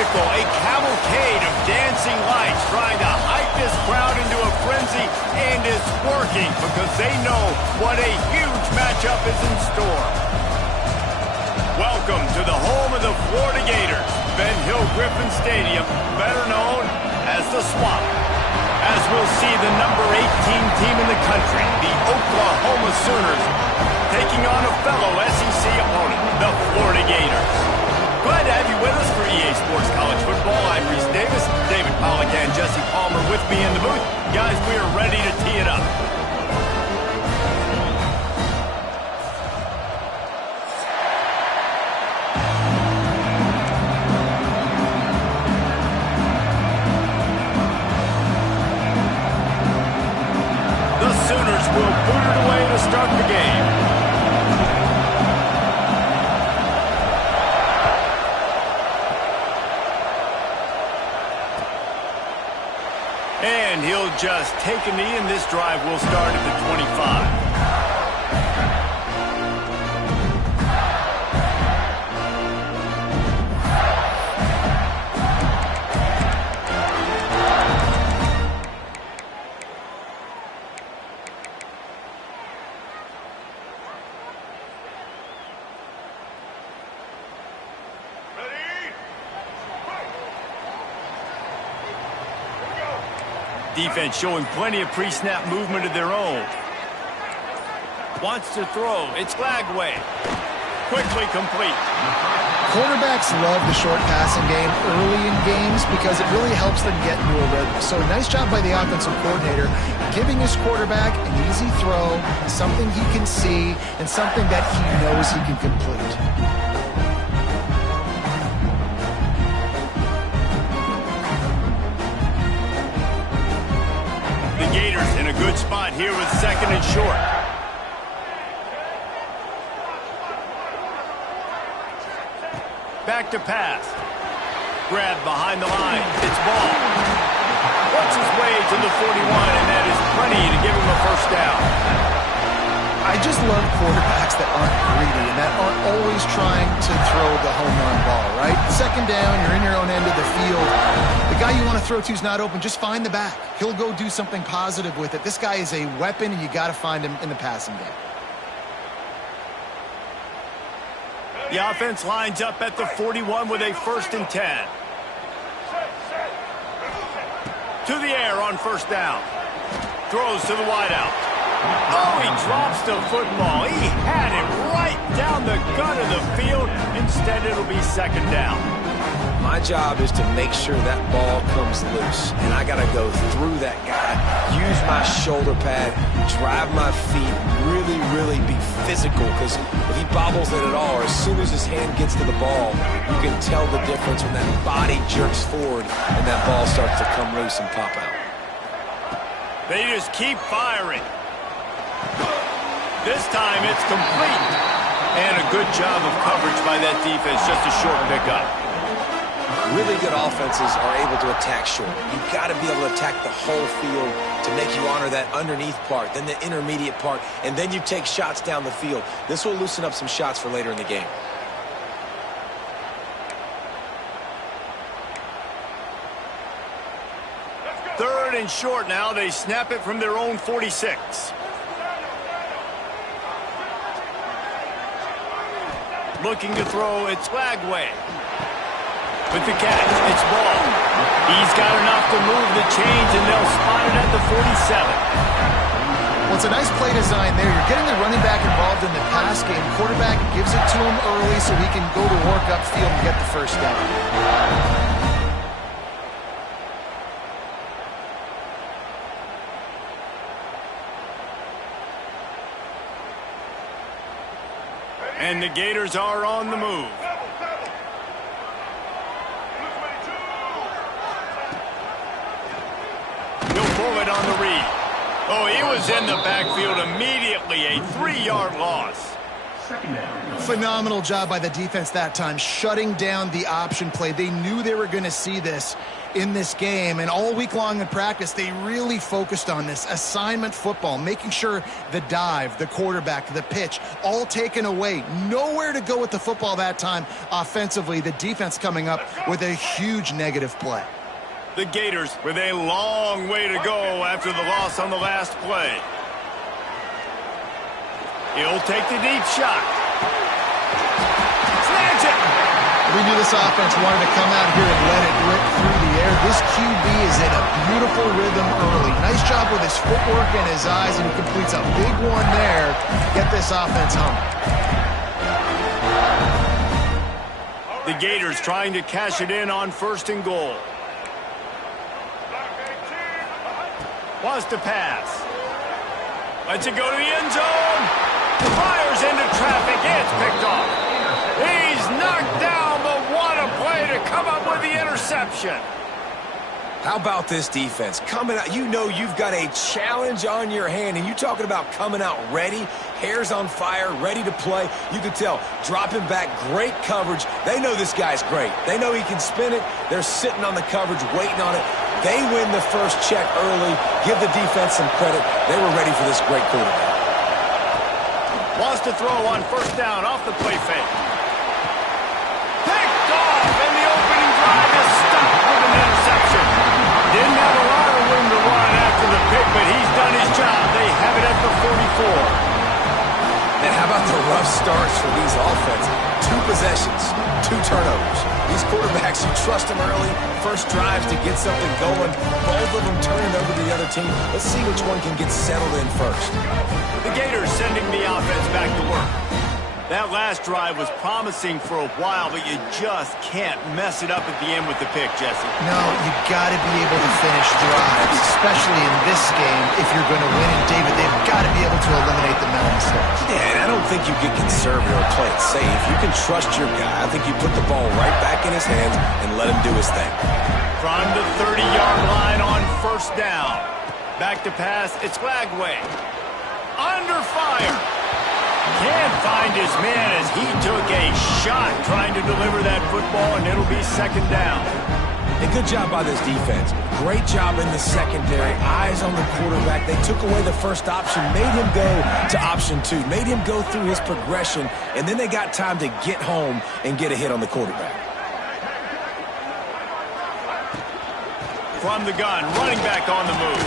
spectacle, a cavalcade of dancing lights trying to hype this crowd into a frenzy, and it's working because they know what a huge matchup is in store. Welcome to the home of the Florida Gators, Ben Hill Griffin Stadium, better known as the Swamp. As we'll see the number 18 team in the country, the Oklahoma Sooners, taking on a fellow SEC opponent, the Florida Gators. Glad to have you with us for EA Sports College Football. I'm Reese Davis, David Pollack and Jesse Palmer with me in the booth. Guys, we are ready to tee it up. The Sooners will boot it away to start the game. And he'll just take a knee, and this drive will start at the 25. Defense showing plenty of pre-snap movement of their own. Wants to throw. It's Lagway. Quickly complete. Quarterbacks love the short passing game early in games because it really helps them get into a rhythm. So nice job by the offensive coordinator giving his quarterback an easy throw, something he can see, and something that he knows he can complete. Gators in a good spot here with second and short. Back to pass. Grab behind the line. It's ball. Works his way to the 41, and that is plenty to give him a first down. I just love quarterbacks that aren't greedy and that aren't always trying to throw the home run ball, right? Second down, you're in your own end of the field. The guy you want to throw to is not open. Just find the back. He'll go do something positive with it. This guy is a weapon, and you got to find him in the passing game. The offense lines up at the 41 with a 1st and 10. To the air on first down. Throws to the wideout. Oh, he drops the football. He had it right down the gut of the field. Instead, it'll be second down. My job is to make sure that ball comes loose, and I got to go through that guy, use my shoulder pad, drive my feet, really be physical, because if he bobbles it at all, or as soon as his hand gets to the ball, you can tell the difference when that body jerks forward and that ball starts to come loose and pop out. They just keep firing. This time it's complete. And a good job of coverage by that defense, just a short pickup. Really good offenses are able to attack short. You've got to be able to attack the whole field to make you honor that underneath part, then the intermediate part, and then you take shots down the field. This will loosen up some shots for later in the game. Third and short now. They snap it from their own 46. Looking to throw, it's Lagway. With the catch, it's ball. He's got enough to move the chains, and they'll spot it at the 47. Well, it's a nice play design there. You're getting the running back involved in the pass game. Quarterback gives it to him early so he can go to work upfield and get the first down. And the Gators are on the move. He'll pull it on the read. Oh, he was in the backfield immediately. A 3-yard loss. Phenomenal job by the defense that time, shutting down the option play. They knew they were going to see this in this game, and all week long in practice, they really focused on this assignment football, making sure the dive, the quarterback, the pitch, all taken away. Nowhere to go with the football that time offensively. The defense coming up with a huge negative play. The Gators with a long way to go after the loss on the last play. He'll take the deep shot. Slants it. We knew this offense wanted to come out here and let it rip through the air. This QB is in a beautiful rhythm early. Nice job with his footwork and his eyes, and he completes a big one there. Get this offense humming. The Gators trying to cash it in on 1st and goal. Wants to pass. Lets it go to the end zone. Fires into traffic. It's picked off. He's knocked down, but what a play to come up with the interception. How about this defense? Coming out, you know you've got a challenge on your hand, and you're talking about coming out ready, hairs on fire, ready to play. You can tell, dropping back, great coverage. They know this guy's great. They know he can spin it. They're sitting on the coverage, waiting on it. They win the first check early. Give the defense some credit. They were ready for this great quarterback. Wants to throw on 1st down off the play fake. Picked off, and the opening drive is stopped with an interception. Didn't have a lot of room to run after the pick, but he's done his job. They have it at the 44. And how about the rough starts for these offenses? 2 possessions, 2 turnovers. These quarterbacks, you trust them early, first drives to get something going. Both of them turning over to the other team. Let's see which one can get settled in first. The Gators sending the offense back to work. That last drive was promising for a while, but you just can't mess it up at the end with the pick, Jesse. No, you got to be able to finish drives, especially in this game if you're going to win. And David, they've got to be able to eliminate the mental mistakes. Yeah, and I don't think you get conservative or play it safe. You can trust your guy. I think you put the ball right back in his hands and let him do his thing. From the 30-yard line on 1st down. Back to pass, it's Flagway. Under fire. Can't find his man as he took a shot trying to deliver that football, and it'll be 2nd down. A good job by this defense. Great job in the secondary. Eyes on the quarterback. They took away the first option, made him go to option 2, made him go through his progression, and then they got time to get home and get a hit on the quarterback. From the gun, running back on the move.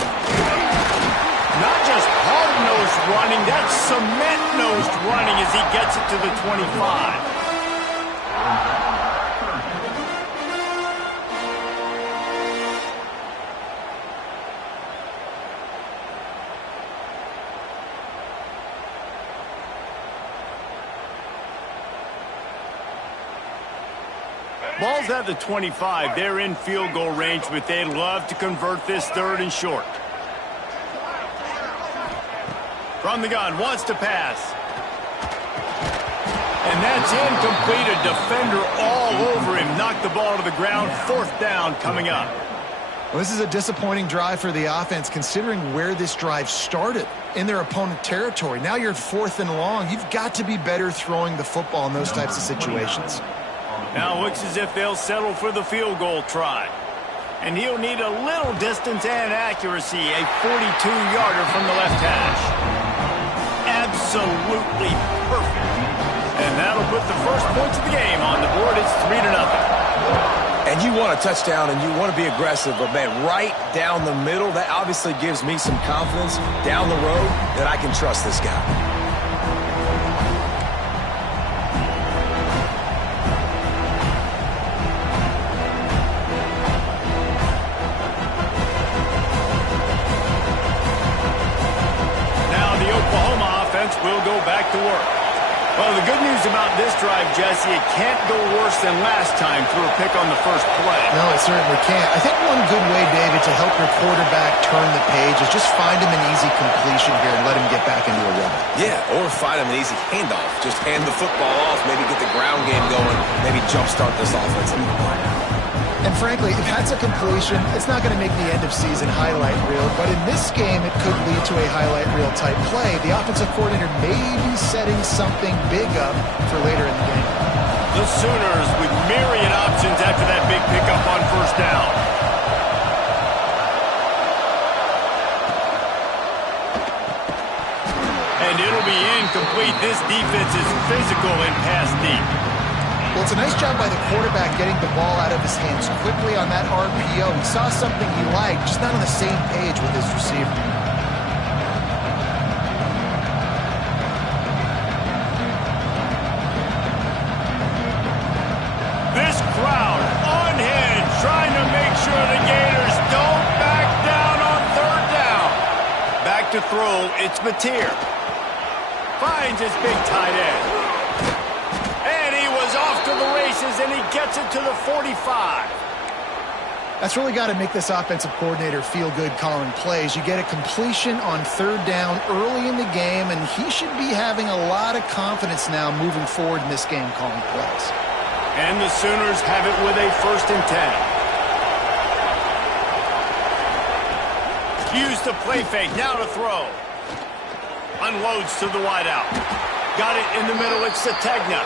Not just hard-nosed running, that's cement-nosed running as he gets it to the 25. Ball's at the 25. They're in field goal range, but they'd love to convert this 3rd and short. From the gun, wants to pass. And that's incomplete. A defender all over him. Knocked the ball to the ground. 4th down coming up. Well, this is a disappointing drive for the offense, considering where this drive started, in their opponent territory. Now you're at 4th and long. You've got to be better throwing the football in those types of situations. Now it looks as if they'll settle for the field goal try. And he'll need a little distance and accuracy. A 42-yarder from the left hash. Absolutely perfect. And that'll put the first points of the game on the board. It's 3-0. And you want a touchdown and you want to be aggressive, but man, right down the middle, that obviously gives me some confidence down the road that I can trust this guy. Will go back to work. Well, the good news about this drive, Jesse, it can't go worse than last time through a pick on the first play. No, it certainly can't. I think one good way, David, to help your quarterback turn the page is just find him an easy completion here and let him get back into a rhythm. Yeah, or find him an easy handoff. Just hand the football off, maybe get the ground game going, maybe jumpstart this offense. And frankly, if that's a completion, it's not going to make the end of season highlight reel. But in this game, it could lead to a highlight reel type play. The offensive coordinator may be setting something big up for later in the game. The Sooners with myriad options after that big pickup on first down. And it'll be incomplete. This defense is physical and pass deep. Well, it's a nice job by the quarterback getting the ball out of his hands quickly on that RPO. He saw something he liked, just not on the same page with his receiver. This crowd unhinged, trying to make sure the Gators don't back down on third down. Back to throw, it's Mateer. Finds his big tight end. And he was off to the races, and he gets it to the 45. That's really got to make this offensive coordinator feel good calling plays. You get a completion on third down early in the game, and he should be having a lot of confidence now moving forward in this game calling plays. And the Sooners have it with a 1st and 10. Use the play fake, now to throw. Unloads to the wideout. Got it in the middle, it's Sategna.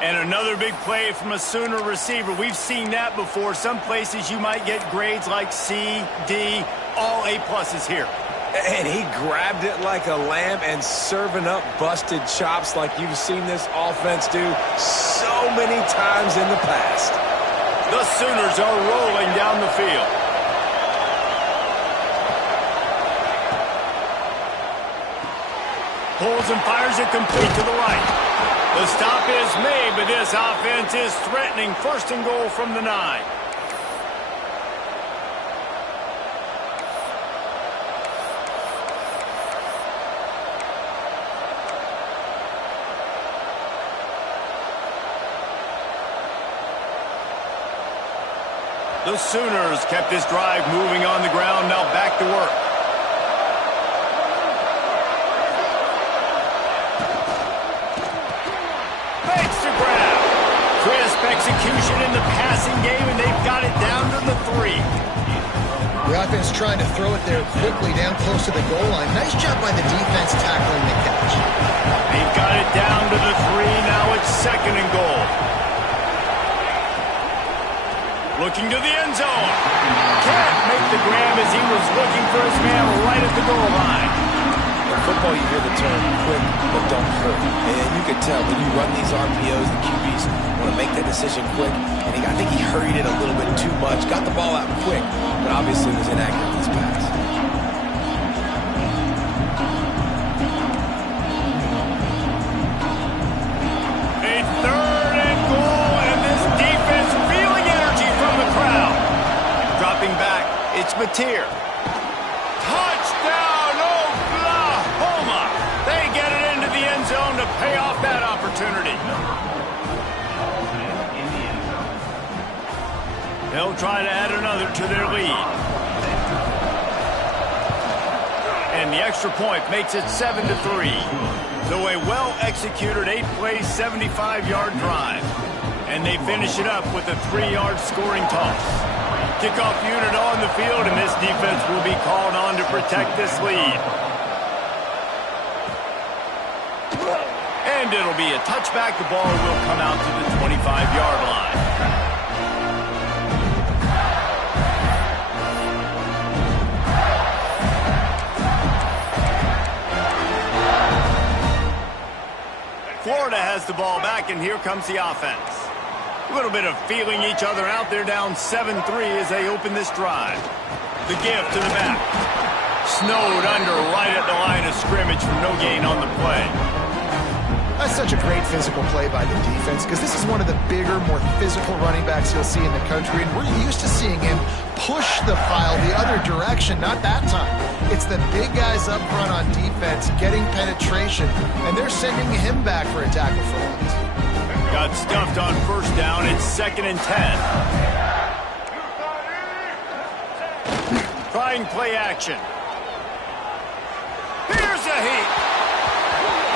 And another big play from a Sooner receiver. We've seen that before. Some places you might get grades like C, D, all A-pluses here. And he grabbed it like a lamb and serving up busted chops like you've seen this offense do so many times in the past. The Sooners are rolling down the field. Pulls and fires it complete to the right. The stop is made, but this offense is threatening 1st and goal from the 9. The Sooners kept this drive moving on the ground, now back to work. Crisp execution in the passing game, and they've got it down to the 3. The offense trying to throw it there quickly down close to the goal line. Nice job by the defense tackling the catch. They've got it down to the 3. Now it's 2nd and goal. Looking to the end zone. Can't make the grab as he was looking for his man right at the goal line. In football, you hear the term quick but don't hurt. And you can tell when you run these RPOs, the QBs want to make that decision quick. And I think he hurried it a little bit too much. Got the ball out quick, but obviously was inaccurate this pass. A 3rd and goal, and this defense feeling energy from the crowd. Dropping back, it's Mateer. To pay off that opportunity. They'll try to add another to their lead. And the extra point makes it 7-3. So a well-executed 8-play, 75-yard drive. And they finish it up with a 3-yard scoring toss. Kickoff unit on the field, and this defense will be called on to protect this lead. And it'll be a touchback. The ball will come out to the 25-yard line. Florida has the ball back, and here comes the offense. A little bit of feeling each other out. They're down 7-3 as they open this drive. The give to the back. Snowed under right at the line of scrimmage for no gain on the play. That's such a great physical play by the defense because this is one of the bigger, more physical running backs you'll see in the country, and we're used to seeing him push the pile the other direction. Not that time. It's the big guys up front on defense getting penetration, and they're sending him back for a tackle for loss. Got stuffed on first down. It's 2nd and 10. Trying play action. Here's a heat.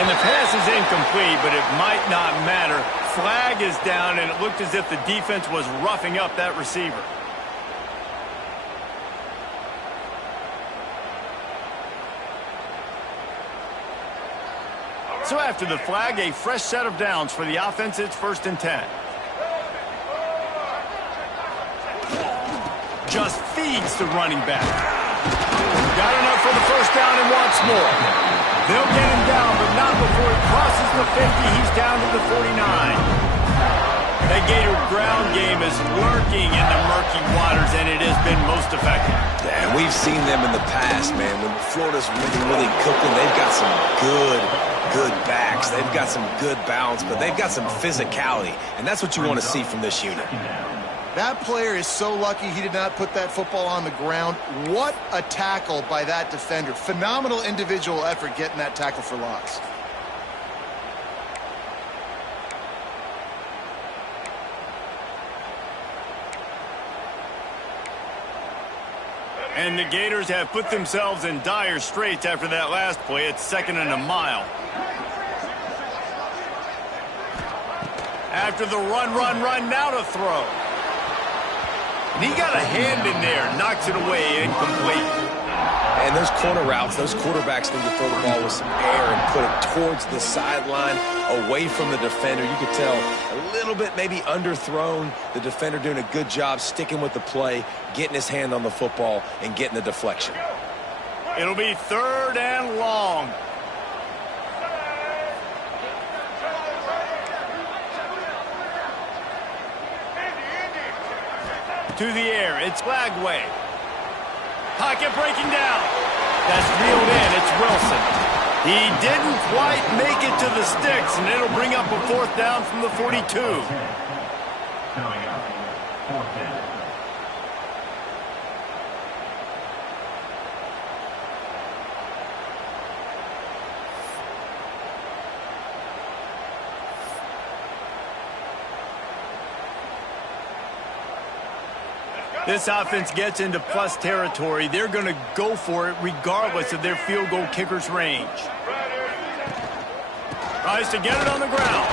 And the pass is incomplete, but it might not matter. Flag is down, and it looked as if the defense was roughing up that receiver. So after the flag, a fresh set of downs for the offense. It's 1st and 10. Just feeds the running back. Got enough for the 1st down and wants more. They'll get him down, but not before he crosses the 50. He's down to the 49. That Gator ground game is lurking in the murky waters, and it has been most effective. Yeah, and we've seen them in the past, man. When Florida's really cooking, they've got some good backs. They've got some good balance, but they've got some physicality, and that's what you want to see from this unit. That player is so lucky he did not put that football on the ground. What a tackle by that defender. Phenomenal individual effort getting that tackle for loss. And the Gators have put themselves in dire straits after that last play. It's 2nd and a mile. After the run, now to throw. And he got a hand in there, knocks it away, incomplete. And those corner routes, those quarterbacks need to throw the ball with some air and put it towards the sideline, away from the defender. You could tell a little bit maybe underthrown. The defender doing a good job sticking with the play, getting his hand on the football, and getting the deflection. It'll be 3rd and long. To the air, it's Flagway. Pocket breaking down. That's reeled in, it's Wilson. He didn't quite make it to the sticks, and it'll bring up a 4th down from the 42. Coming up, 4th down. This offense gets into plus territory. They're going to go for it regardless of their field goal kicker's range. Tries to get it on the ground.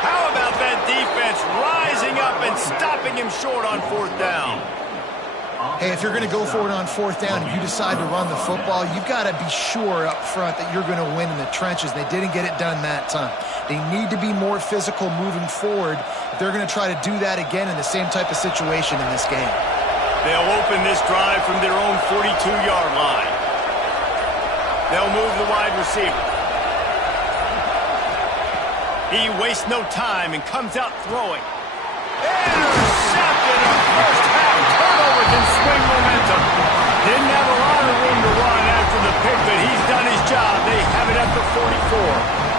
How about that defense rising up and stopping him short on 4th down? Hey, if you're going to go for it on 4th down and you decide to run the football, you've got to be sure up front that you're going to win in the trenches. They didn't get it done that time. They need to be more physical moving forward if they're going to try to do that again in the same type of situation in this game. They'll open this drive from their own 42-yard line. They'll move the wide receiver. He wastes no time and comes out throwing. Intercepted! A first-half turnover can swing momentum. Didn't have a lot of room to run after the pick, but he's done his job. They have it at the 44.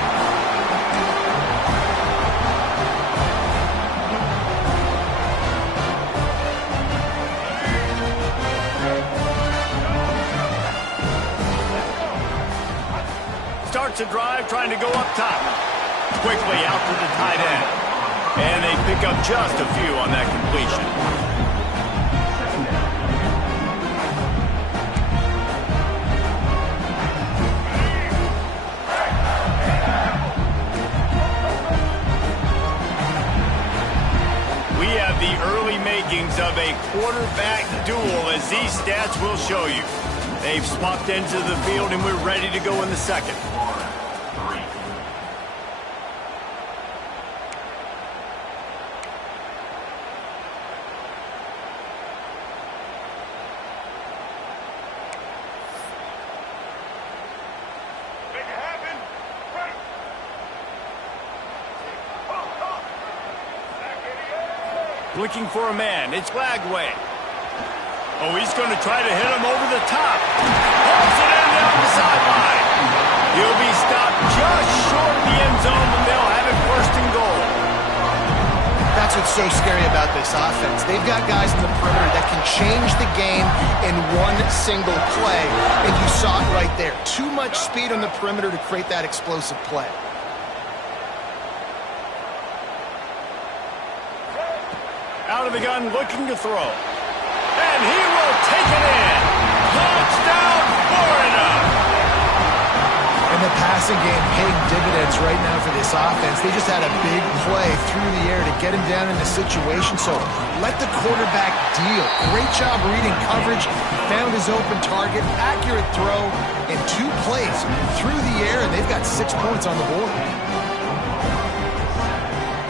Starts a drive trying to go up top. Quickly out to the tight end. And they pick up just a few on that completion. We have the early makings of a quarterback duel, as these stats will show you. They've swapped into the field, and we're ready to go in the second. Looking for a man. It's Flagway. Oh, he's going to try to hit him over the top. Pulls it in down the sideline. He'll be stopped just short of the end zone, but they'll have it 1st and goal. That's what's so scary about this offense. They've got guys in the perimeter that can change the game in one single play, and you saw it right there. Too much speed on the perimeter to create that explosive play. Out of the gun, looking to throw. And he will take it in. Touchdown, Florida! And the passing game paying dividends right now for this offense. They just had a big play through the air to get him down in the situation, so let the quarterback deal. Great job reading coverage, found his open target, accurate throw, and 2 plays through the air, and they've got 6 points on the board.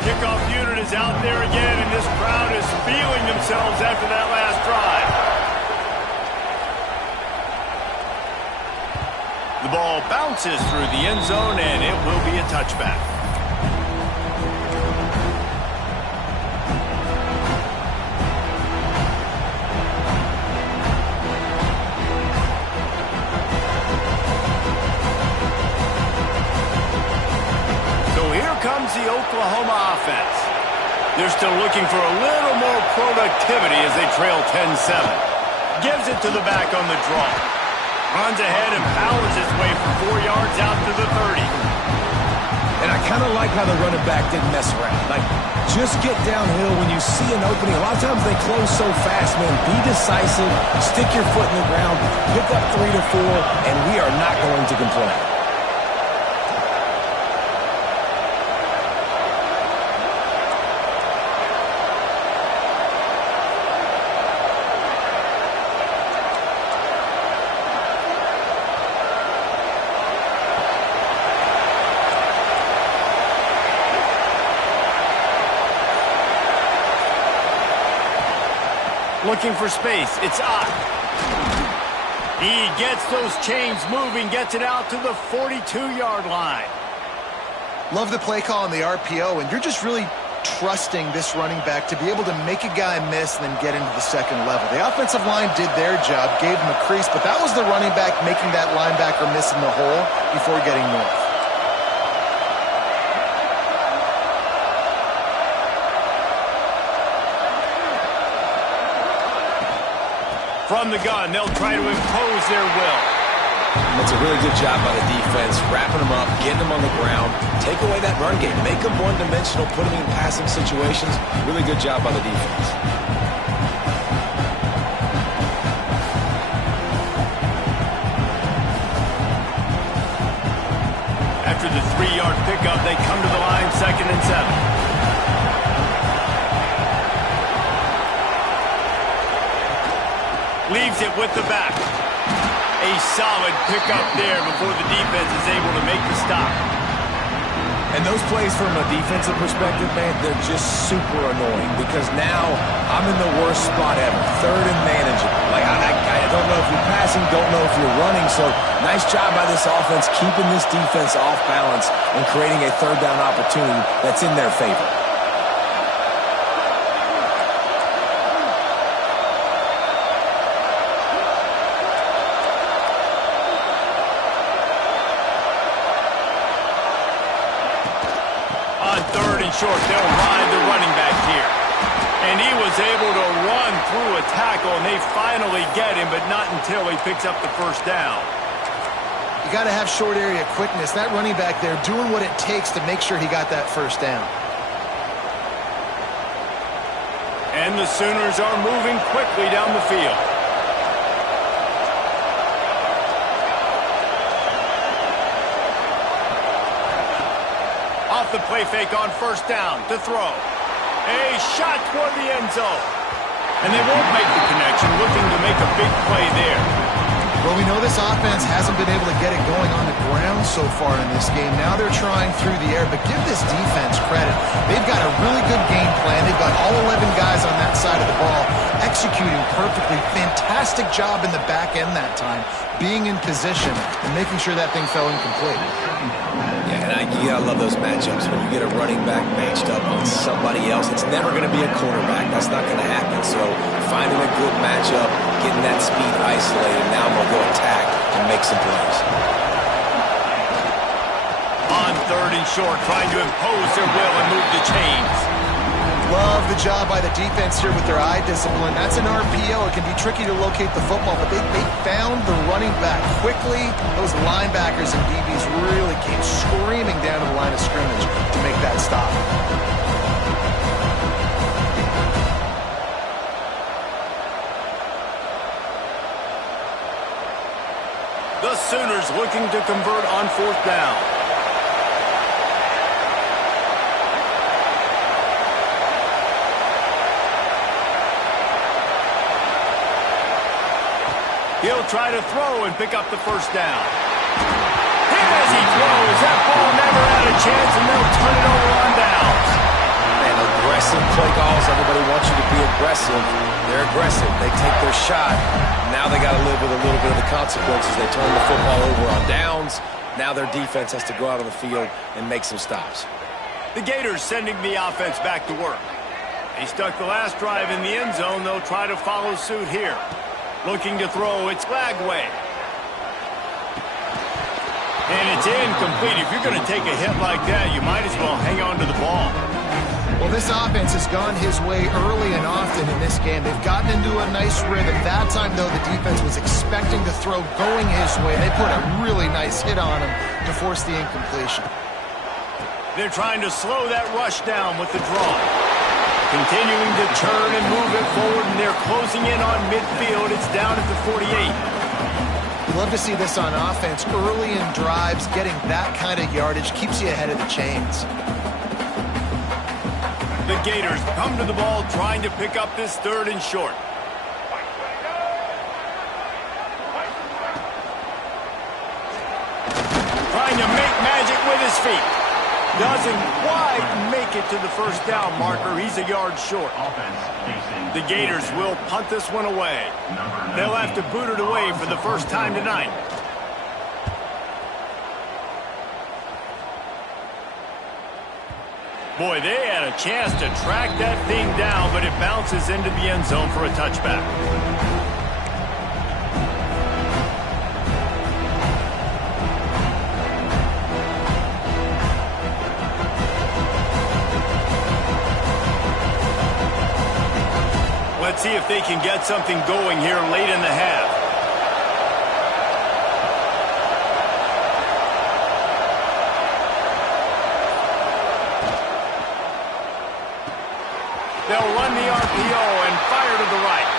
Kickoff unit is out there again, and this crowd is feeling themselves after that last drive. The ball bounces through the end zone, and it will be a touchback. So here comes the Oklahoma offense. They're still looking for a little more productivity as they trail 10-7. Gives it to the back on the draw. Runs ahead and powers his way for 4 yards out to the 30. And I kind of like how the running back didn't mess around. Like, just get downhill when you see an opening. A lot of times they close so fast, man. Be decisive, stick your foot in the ground, pick up 3 to 4, and we are not going to complain. Looking for space. It's Ott. He gets those chains moving, gets it out to the 42-yard line. Love the play call on the RPO, and you're just really trusting this running back to be able to make a guy miss and then get into the second level. The offensive line did their job, gave him a crease, but that was the running back making that linebacker miss in the hole before getting north. From the gun, they'll try to impose their will. That's a really good job by the defense, wrapping them up, getting them on the ground, take away that run game, make them one-dimensional, put them in passing situations. Really good job by the defense. After the 3-yard pickup, they come to the line, 2nd and 7. Leaves it with the back. A solid pickup there before the defense is able to make the stop. And those plays from a defensive perspective, man, they're just super annoying because now I'm in the worst spot ever. 3rd and manageable. Like, I don't know if you're passing, don't know if you're running. So nice job by this offense keeping this defense off balance and creating a 3rd down opportunity that's in their favor. Short, they'll ride the running back here. And he was able to run through a tackle, and they finally get him, but not until he picks up the 1st down. You got to have short area quickness. That running back there doing what it takes to make sure he got that 1st down. And the Sooners are moving quickly down the field. Off the play fake on 1st down to throw. A shot toward the end zone. And they won't make the connection, looking to make a big play there. Well, we know this offense hasn't been able to get it going on the ground so far in this game. Now they're trying through the air, but give this defense credit. They've got a really good game plan. They've got all 11 guys on that side of the ball executing perfectly. Fantastic job in the back end that time, being in position and making sure that thing fell incomplete. Yeah, and you gotta love those matchups when you get a running back matched up on somebody else. It's never going to be a cornerback. That's not going to happen. So finding a good matchup, getting that speed isolated, now they'll go attack and make some plays. On 3rd and short, trying to impose their will and move the chains. Love the job by the defense here with their eye discipline. That's an RPO. It can be tricky to locate the football, but they found the running back quickly. Those linebackers and DBs really came screaming down to the line of scrimmage to make that stop. The Sooners looking to convert on 4th down. He'll try to throw and pick up the 1st down. Hit as he throws. That ball never had a chance, and they'll turn it over on downs. Man, aggressive play calls. Everybody wants you to be aggressive. They're aggressive. They take their shot. Now they got to live with a little bit of the consequences. They turn the football over on downs. Now their defense has to go out on the field and make some stops. The Gators sending the offense back to work. They stuck the last drive in the end zone. They'll try to follow suit here. Looking to throw, it's Lagway. And it's incomplete. If you're going to take a hit like that, you might as well hang on to the ball. Well, this offense has gone his way early and often in this game. They've gotten into a nice rhythm. That time, though, the defense was expecting the throw going his way. They put a really nice hit on him to force the incompletion. They're trying to slow that rush down with the draw. Continuing to turn and move it forward, and they're closing in on midfield. It's down at the 48. You love to see this on offense. Early in drives, getting that kind of yardage keeps you ahead of the chains. The Gators come to the ball trying to pick up this 3rd and short. Trying to make magic with his feet. Doesn't quite make it to the 1st down marker. He's a yard short. The Gators will punt this one away. They'll have to boot it away for the first time tonight. Boy, they had a chance to track that thing down, but it bounces into the end zone for a touchback. Let's see if they can get something going here late in the half. They'll run the RPO and fire to the right.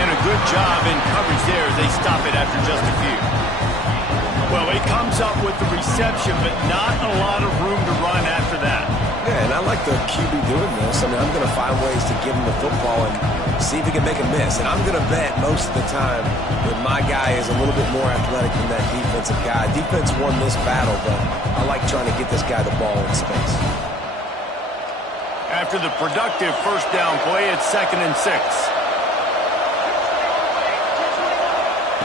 And a good job in coverage there as they stop it after just a few. Well, he comes up with the reception, but not a lot of room to run after that. Yeah, and I like the QB doing this. I mean, I'm going to find ways to give him the football and see if he can make a miss. And I'm going to bet most of the time that my guy is a little bit more athletic than that defensive guy. Defense won this battle, but I like trying to get this guy the ball in space. After the productive 1st down play, it's 2nd and 6.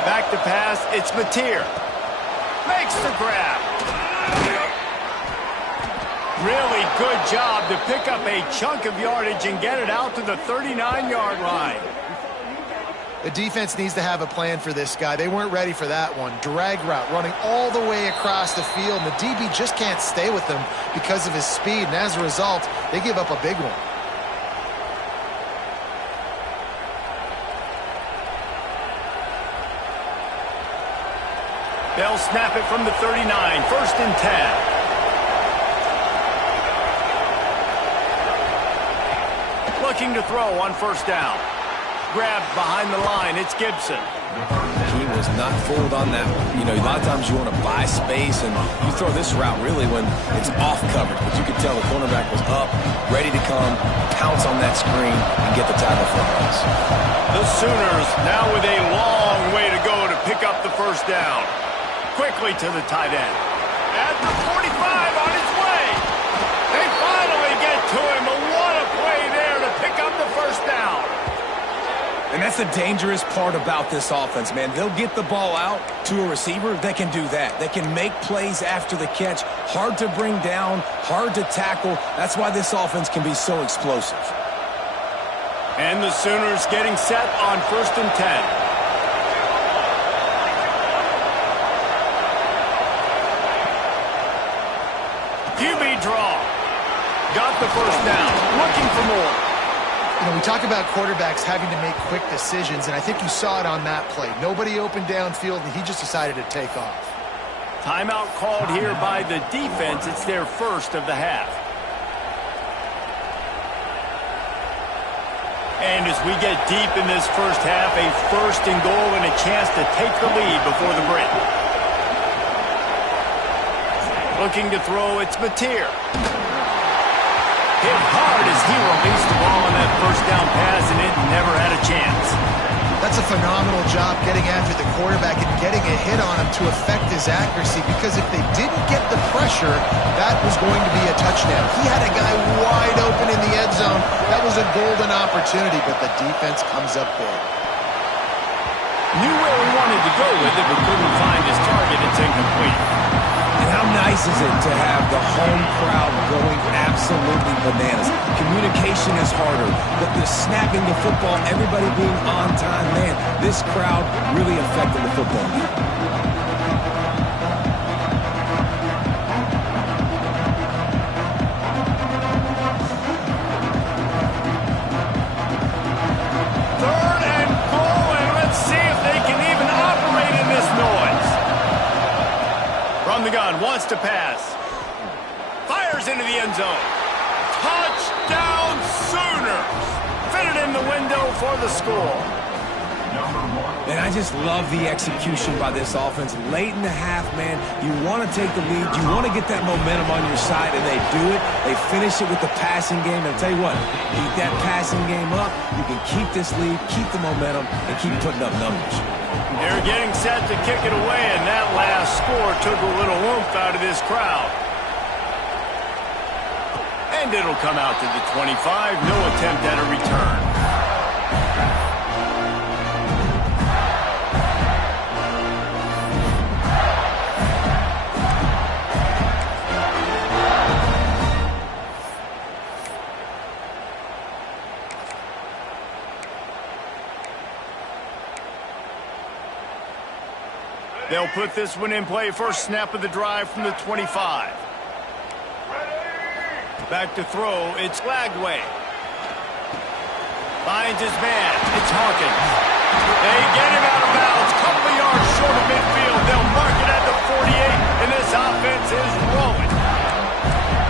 Back to pass, it's Mateer. Makes the grab. Really good job to pick up a chunk of yardage and get it out to the 39-yard line. The defense needs to have a plan for this guy. They weren't ready for that one. Drag route running all the way across the field, and the DB just can't stay with him because of his speed, and as a result, they give up a big one. They'll snap it from the 39, 1st and 10. Looking to throw on 1st down. Grabbed behind the line, it's Gibson. He was not fooled on that one. You know, a lot of times you want to buy space, and you throw this route really when it's off coverage. But you could tell the cornerback was up, ready to come, pounce on that screen, and get the tackle for us. The Sooners now with a long way to go to pick up the 1st down. Quickly to the tight end. At the 45 on his way. They finally get to him. But what a play there to pick up the 1st down. And that's the dangerous part about this offense, man. They'll get the ball out to a receiver. They can do that. They can make plays after the catch. Hard to bring down, hard to tackle. That's why this offense can be so explosive. And the Sooners getting set on 1st and 10. QB draw. Got the 1st down. Looking for more. You know, we talk about quarterbacks having to make quick decisions, and I think you saw it on that play. Nobody opened downfield, and he just decided to take off. Timeout called here by the defense. It's their 1st of the half. And as we get deep in this 1st half, a 1st and goal and a chance to take the lead before the break. Looking to throw, it's Mateer. Hit hard as he released the ball on that first down pass, and it never had a chance. That's a phenomenal job getting after the quarterback and getting a hit on him to affect his accuracy, because if they didn't get the pressure, that was going to be a touchdown. He had a guy wide open in the end zone. That was a golden opportunity, but the defense comes up big. Knew where he wanted to go with it, but couldn't find his target. It's incomplete. And how nice is it to have the home crowd going absolutely bananas? Communication is harder, but the snapping the football, everybody being on time, man, this crowd really affected the football game. Third and goal, and let's see if they can even operate in this noise. From the gun, wants to pass. Fires into the end zone. Touchdown Sooners! Fitted in the window for the score. And I just love the execution by this offense. Late in the half, man, you want to take the lead. You want to get that momentum on your side, and they do it. They finish it with the passing game. And I'll tell you what, keep that passing game up. You can keep this lead, keep the momentum, and keep putting up numbers. They're getting set to kick it away, and that last score took a little oomph out of this crowd. And it'll come out to the 25. No attempt at a return. They'll put this one in play. First snap of the drive from the 25. Back to throw. It's Lagway. Finds his man. It's Hawkins. They get him out of bounds. Couple of yards short of midfield. They'll mark it at the 48, and this offense is rolling.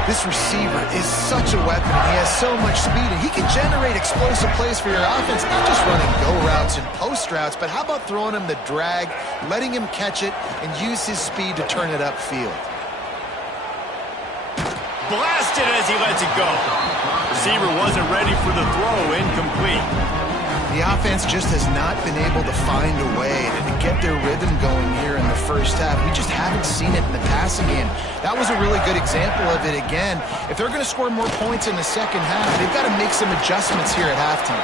This receiver is such a weapon. He has so much speed, and he can generate explosive plays for your offense, not just running go routes and post routes, but how about throwing him the drag, letting him catch it, and use his speed to turn it upfield. Blasted as he lets it go. Receiver wasn't ready for the throw. Incomplete. The offense just has not been able to find a way to get their rhythm going here in the first half. We just haven't seen it in the passing game. That was a really good example of it again. If they're going to score more points in the second half, they've got to make some adjustments here at halftime.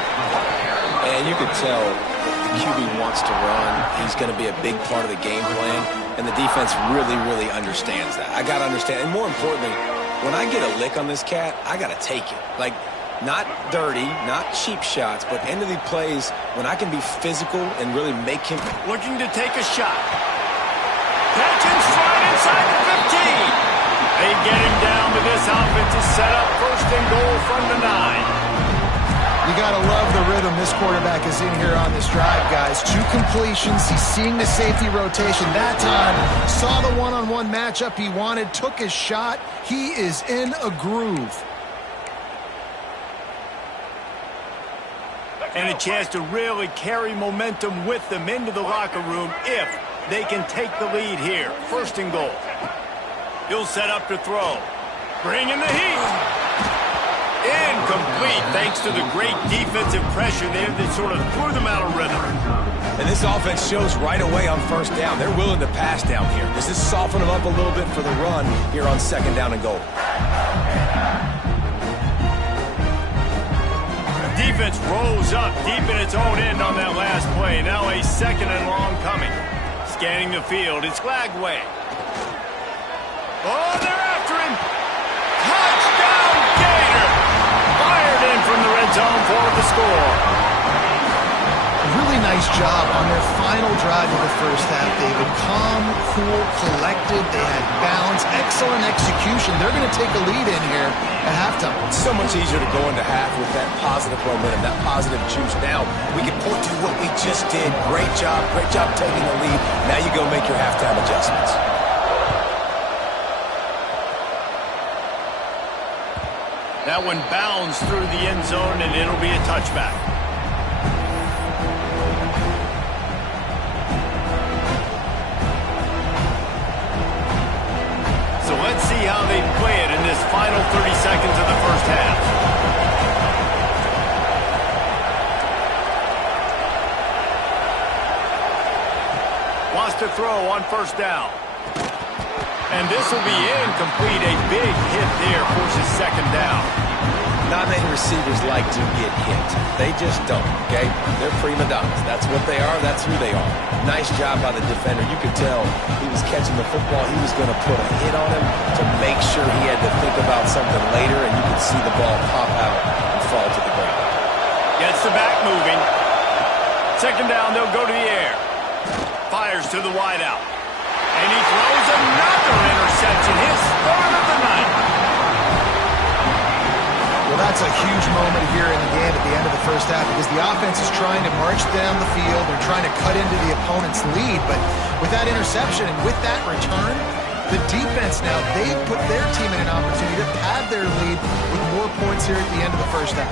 And you can tell the QB wants to run. He's going to be a big part of the game plan, and the defense really, really understands that. I got to understand, and more importantly, when I get a lick on this cat, I got to take it. Like, not dirty, not cheap shots, but end of the plays when I can be physical and really make him. Looking to take a shot. Catch and stride inside the 15. They get him down, but this offense is set up first and goal from the 9. You got to love the rhythm this quarterback is in here on this drive, guys. 2 completions. He's seeing the safety rotation. That time, saw the one-on-one matchup he wanted, took his shot. He is in a groove. And a chance to really carry momentum with them into the locker room if they can take the lead here. First and goal. He'll set up to throw. Bring in the heat. Incomplete thanks to the great defensive pressure there that sort of threw them out of rhythm. And this offense shows right away on first down. They're willing to pass down here. Does this soften them up a little bit for the run here on second down and goal? Defense rose up deep in its own end on that last play. Now a second and long coming. Scanning the field, it's Lagway. Oh, they're after him. Touchdown, Gator! Fired in from the red zone for the score. Really nice job on their final drive of the first half, David. Calm, cool, collected. They had balance, excellent execution. They're going to take a lead in here at halftime. It's so much easier to go into half with that positive momentum, that positive juice. Now we can point to what we just did. Great job taking the lead. Now you go make your halftime adjustments. That one bounds through the end zone, and it'll be a touchback. So let's first half. Wants to throw on first down. And this will be incomplete. A big hit there forces second down. Not many receivers like to get hit. They just don't, okay? They're prima donnas. That's what they are. That's who they are. Nice job by the defender. You could tell he was catching the football. He was going to put a hit on him to make sure he had to think about something later, and you could see the ball pop out and fall to the ground. Gets the back moving. Second down, they'll go to the air. Fires to the wideout. And he throws another interception. His third of the night. Well, that's a huge moment here in the game at the end of the first half because the offense is trying to march down the field. They're trying to cut into the opponent's lead. But with that interception and with that return, the defense now, they've put their team in an opportunity to pad their lead with more points here at the end of the first half.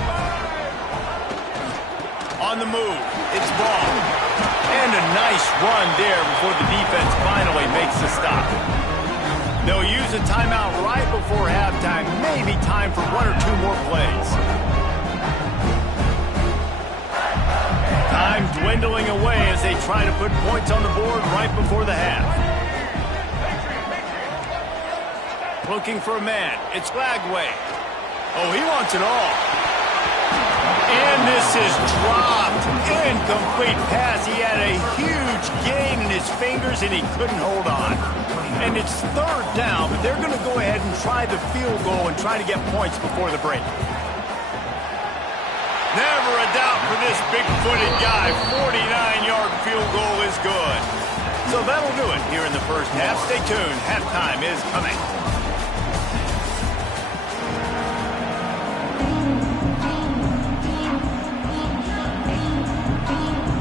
On the move, it's ball. And a nice run there before the defense finally makes the stop. They'll use a timeout right before halftime. Maybe time for one or two more plays. Time dwindling away as they try to put points on the board right before the half. Looking for a man. It's Lagway. Oh, he wants it all. And this is dropped. Incomplete pass. He had a huge gain in his fingers, and he couldn't hold on. And it's third down, but they're going to go ahead and try the field goal and try to get points before the break. Never a doubt for this big-footed guy. 49-yard field goal is good. So that'll do it here in the first half. Stay tuned. Halftime is coming.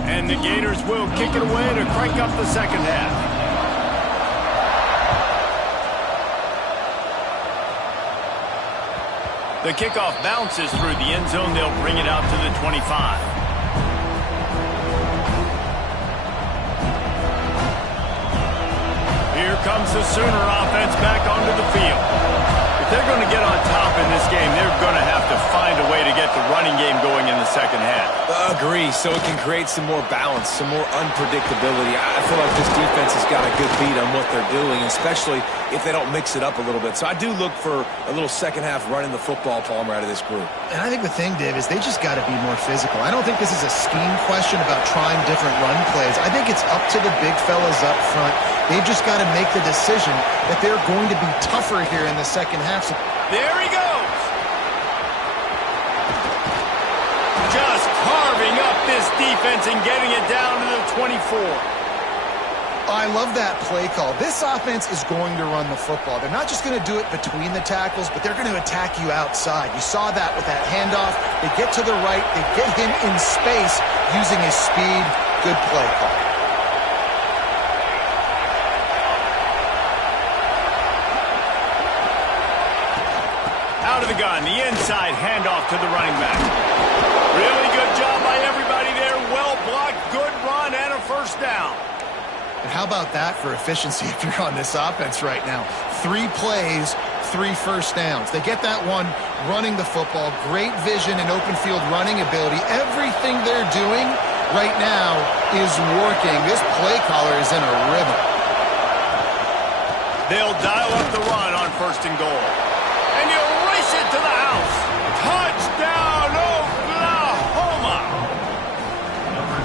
And the Gators will kick it away to crank up the second half. The kickoff bounces through the end zone. They'll bring it out to the 25. Here comes the Sooner offense back onto the field. If they're going to get on top in this game, they're going to have to find a way to get the running game going in the second half. Agree, so it can create some more balance, some more unpredictability. I feel like this defense has got a good beat on what they're doing, especially if they don't mix it up a little bit. So I do look for a little second half running the football, Palmer, out of this group. And I think the thing, Dave, is they just got to be more physical. I don't think this is a scheme question about trying different run plays. I think it's up to the big fellas up front. They've just got to make the decision that they're going to be tougher here in the second half. There he goes. Just carving up this defense and getting it down to the 24. I love that play call. This offense is going to run the football. They're not just going to do it between the tackles, but they're going to attack you outside. You saw that with that handoff. They get to the right. They get him in space using his speed. Good play call. Out of the gun, the inside handoff to the running back. Really good job by everybody there. Well blocked, good run, and a first down. And how about that for efficiency if you're on this offense right now? 3 plays, 3 first downs. They get that one running the football. Great vision and open field running ability. Everything they're doing right now is working. This play caller is in a rhythm. They'll dial up the run on first and goal. And you race it to the house. Touchdown, Oklahoma!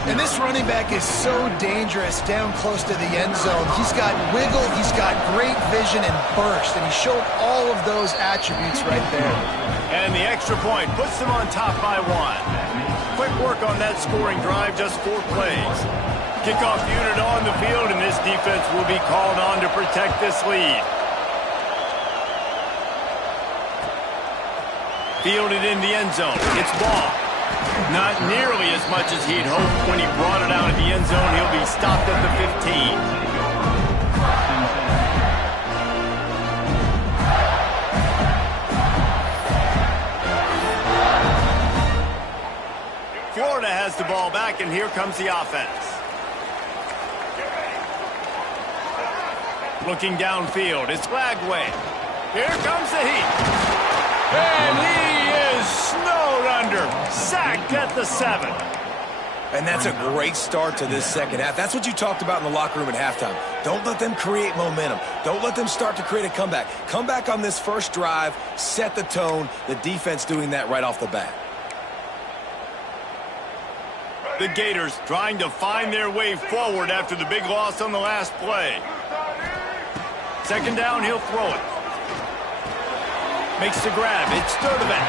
And this running back is so dangerous down close to the end zone. He's got wiggle, he's got great vision and burst, and he showed all of those attributes right there. And the extra point puts them on top by 1. Quick work on that scoring drive, just 4 plays. Kickoff unit on the field, and this defense will be called on to protect this lead. Fielded in the end zone. It's ball. Not nearly as much as he'd hoped when he brought it out of the end zone. He'll be stopped at the 15. Florida has the ball back, and here comes the offense. Looking downfield, it's Lagway. Here comes the heat. And he is snowed under. Sacked at the 7. And that's a great start to this second half. That's what you talked about in the locker room at halftime. Don't let them create momentum. Don't let them start to create a comeback. Come back on this first drive, set the tone. The defense doing that right off the bat. The Gators trying to find their way forward after the big loss on the last play. Second down, he'll throw it. Makes the grab. It's Sturdivant.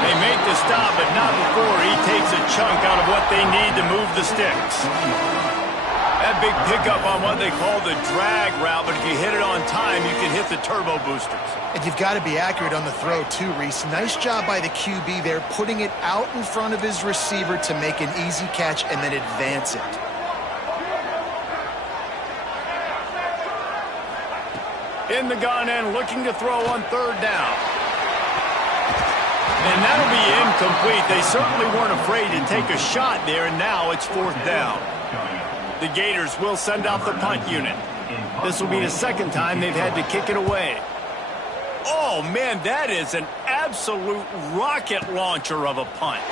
They make the stop, but not before he takes a chunk out of what they need to move the sticks. That big pickup on what they call the drag route, but if you hit it on time, you can hit the turbo boosters. And you've got to be accurate on the throw, too, Reese. Nice job by the QB there, putting it out in front of his receiver to make an easy catch and then advance it. In the gun and looking to throw on third down. And that'll be incomplete. They certainly weren't afraid to take a shot there, and now it's fourth down. The Gators will send out the punt unit. This will be the second time they've had to kick it away. Oh, man, that is an absolute rocket launcher of a punt.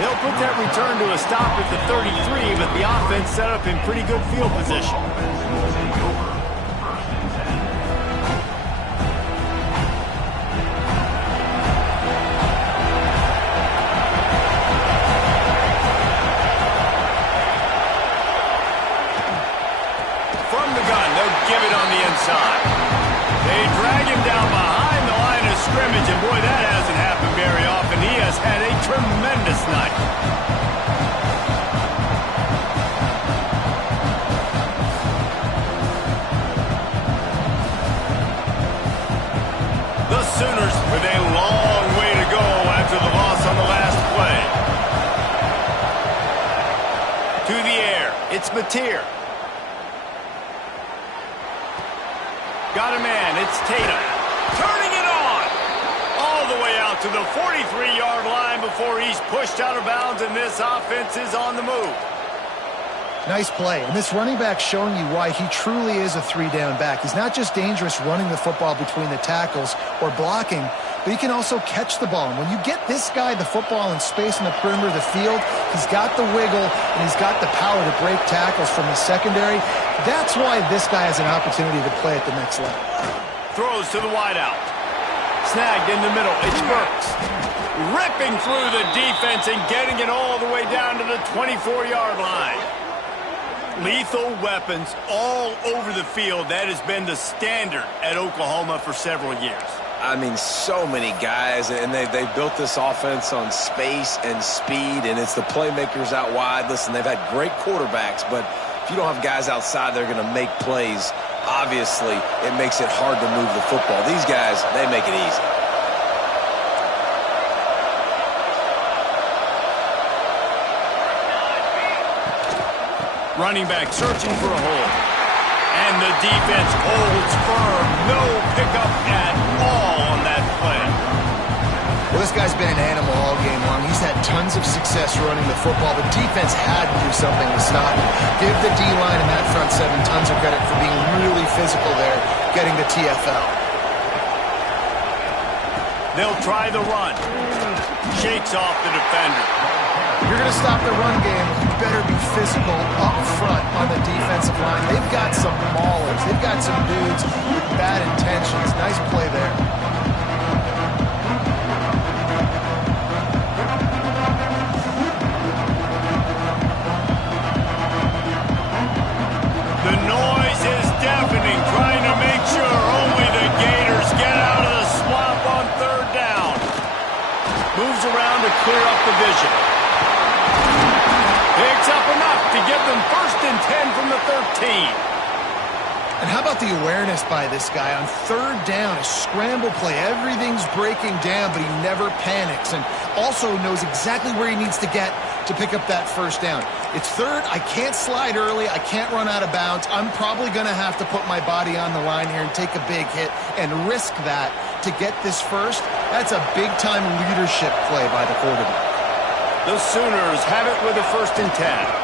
They'll put that return to a stop at the 33, but the offense set up in pretty good field position. Give it on the inside. They drag him down behind the line of scrimmage, and boy, that hasn't happened very often. He has had a tremendous night. The Sooners with a long way to go after the loss on the last play. To the air, it's Mateer. Got a man, it's Tatum. Turning it on! All the way out to the 43-yard line before he's pushed out of bounds, and this offense is on the move. Nice play. And this running back showing you why he truly is a three-down back. He's not just dangerous running the football between the tackles or blocking, but he can also catch the ball. And when you get this guy the football in space in the perimeter of the field, he's got the wiggle and he's got the power to break tackles from the secondary. That's why this guy has an opportunity to play at the next level. Throws to the wideout. Snagged in the middle. It's Burks. Ripping through the defense and getting it all the way down to the 24-yard line. Lethal weapons all over the field. That has been the standard at Oklahoma for several years. I mean, so many guys, and they built this offense on space and speed, and it's the playmakers out wide. Listen, they've had great quarterbacks, but if you don't have guys outside that are going to make plays, obviously it makes it hard to move the football. These guys, they make it easy. Running back searching for a hole. And the defense holds firm. No pickup at all on that play. Well, this guy's been an animal all game long. He's had tons of success running the football. The defense had to do something to stop him. Give the D-line and that front seven tons of credit for being really physical there, getting the TFL. They'll try the run. Shakes off the defender. You're going to stop the run game, you better be physical up front on the defensive line. They've got some maulers. They've got some dudes with bad intentions. Nice play there. The noise is deafening, trying to make sure only the Gators get out of the swamp on third down. Moves around to clear up the vision. Picks up enough to give them 1st and 10 from the 13. And how about the awareness by this guy on third down, a scramble play. Everything's breaking down, but he never panics and also knows exactly where he needs to get to pick up that first down. It's third. I can't slide early. I can't run out of bounds. I'm probably going to have to put my body on the line here and take a big hit and risk that to get this first. That's a big-time leadership play by the quarterback. The Sooners have it with a 1st and 10.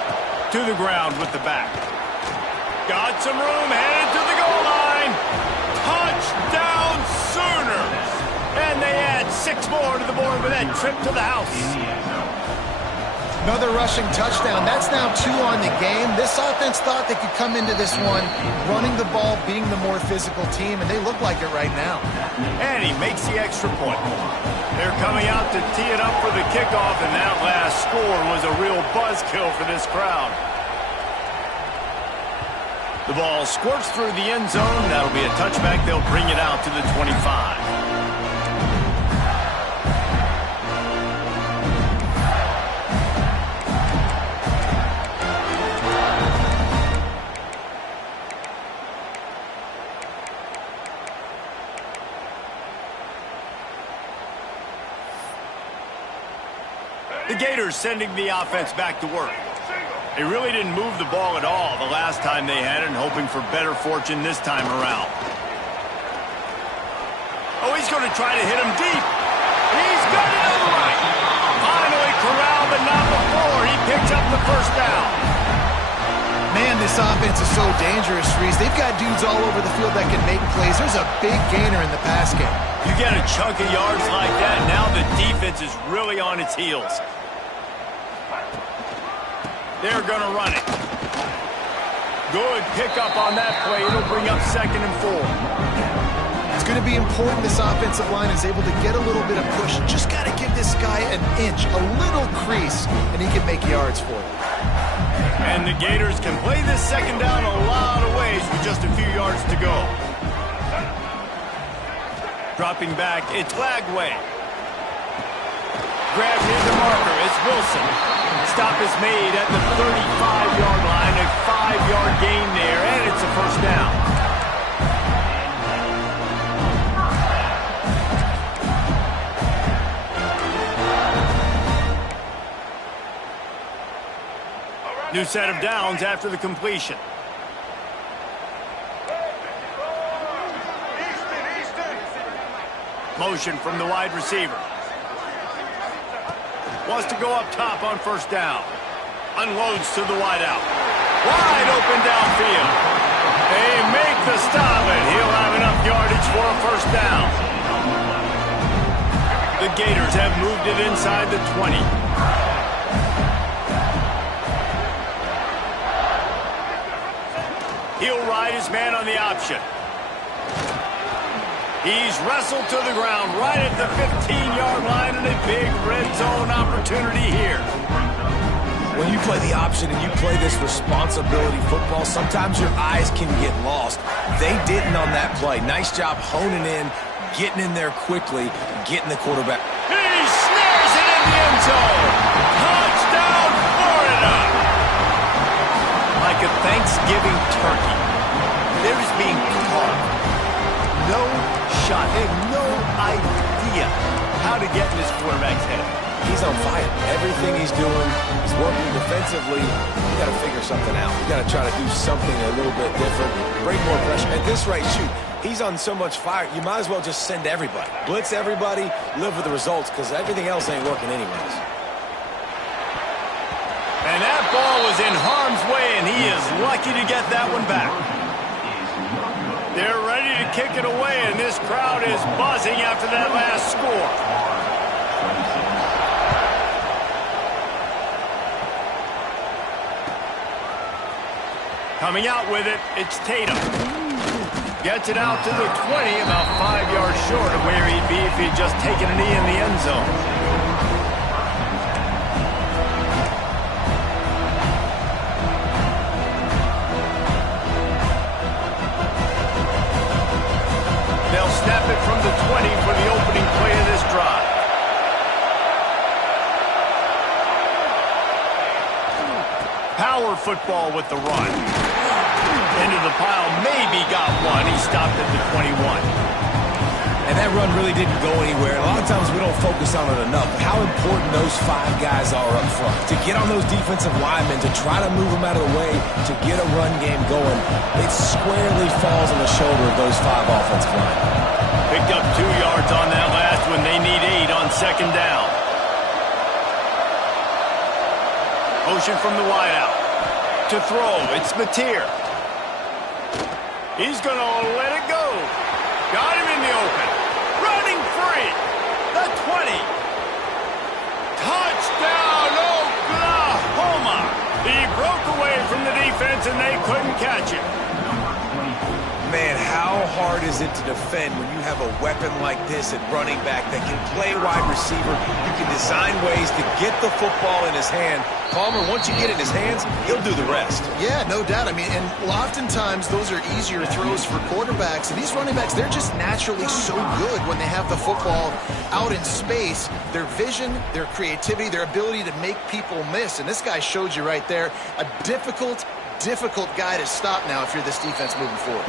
To the ground with the back. Got some room, headed to the goal line. Touchdown Sooners! 6 more to the board with that trip to the house. Another rushing touchdown. That's now 2 on the game. This offense thought they could come into this one running the ball, being the more physical team, and they look like it right now. And he makes the extra point. They're coming out to tee it up for the kickoff, and that last score was a real buzzkill for this crowd. The ball squirts through the end zone. That'll be a touchback. They'll bring it out to the 25. The Gators sending the offense back to work. They really didn't move the ball at all the last time they had it, and hoping for better fortune this time around. Oh, he's going to try to hit him deep. He's got it on the right. Finally corralled, but not before. He picked up the first down. Man, this offense is so dangerous, Reese. They've got dudes all over the field that can make plays. There's a big gainer in the pass game. You get a chunk of yards like that, now the defense is really on its heels. They're going to run it. Good pickup on that play. It'll bring up 2nd and 4. It's going to be important this offensive line is able to get a little bit of push. Just got to give this guy an inch, a little crease, and he can make yards for it. And the Gators can play this 2nd down a lot of ways with just a few yards to go. Dropping back, it's Lagway. Grab near the marker, it's Wilson. Stop is made at the 35-yard line, a 5-yard gain there, and it's a first down. New set of downs after the completion. Motion from the wide receiver. Wants to go up top on first down. Unloads to the wideout. Wide open downfield. They make the stop, and he'll have enough yardage for a first down. The Gators have moved it inside the 20. He'll ride his man on the option. He's wrestled to the ground right at the 15-yard line, and a big red zone opportunity here. When you play the option and you play this responsibility football, sometimes your eyes can get lost. They didn't on that play. Nice job honing in, getting in there quickly, getting the quarterback. He snares it in the end zone. Touchdown, Florida. Like a Thanksgiving turkey, they're just being carved. No shot. They have no idea how to get in this quarterback's head. He's on fire. Everything he's doing is working defensively. You got to figure something out. You got to try to do something a little bit different. Bring more pressure. At this rate, shoot, he's on so much fire, you might as well just send everybody. Blitz everybody, live with the results, because everything else ain't working anyways. And that ball was in harm's way, and he is lucky to get that one back. They're ready to kick it away, and this crowd is buzzing after that last score. Coming out with it, it's Tatum. Gets it out to the 20, about 5 yards short of where he'd be if he'd just taken a knee in the end zone. They'll snap it from the 20 for the opening play of this drive. Power football with the run. Into the pile, maybe got one. He stopped at the 21. And that run really didn't go anywhere. A lot of times we don't focus on it enough, but how important those 5 guys are up front. To get on those defensive linemen, to try to move them out of the way, to get a run game going, it squarely falls on the shoulder of those 5 offensive linemen. Picked up 2 yards on that last one. They need 8 on 2nd down. Motion from the wideout. To throw, it's Mateer. He's going to let it go. Got him in the open. Running free. The 20. Touchdown, Oklahoma! He broke away from the defense, and they couldn't catch him. Man, how hard is it to defend when you have a weapon like this at running back that can play wide receiver? You can design ways to get the football in his hand. Palmer, once you get it in his hands, he'll do the rest. Yeah, no doubt. I mean, and oftentimes those are easier throws for quarterbacks. And these running backs, they're just naturally so good when they have the football out in space. Their vision, their creativity, their ability to make people miss. And this guy showed you right there, a difficult guy to stop now if you're this defense moving forward.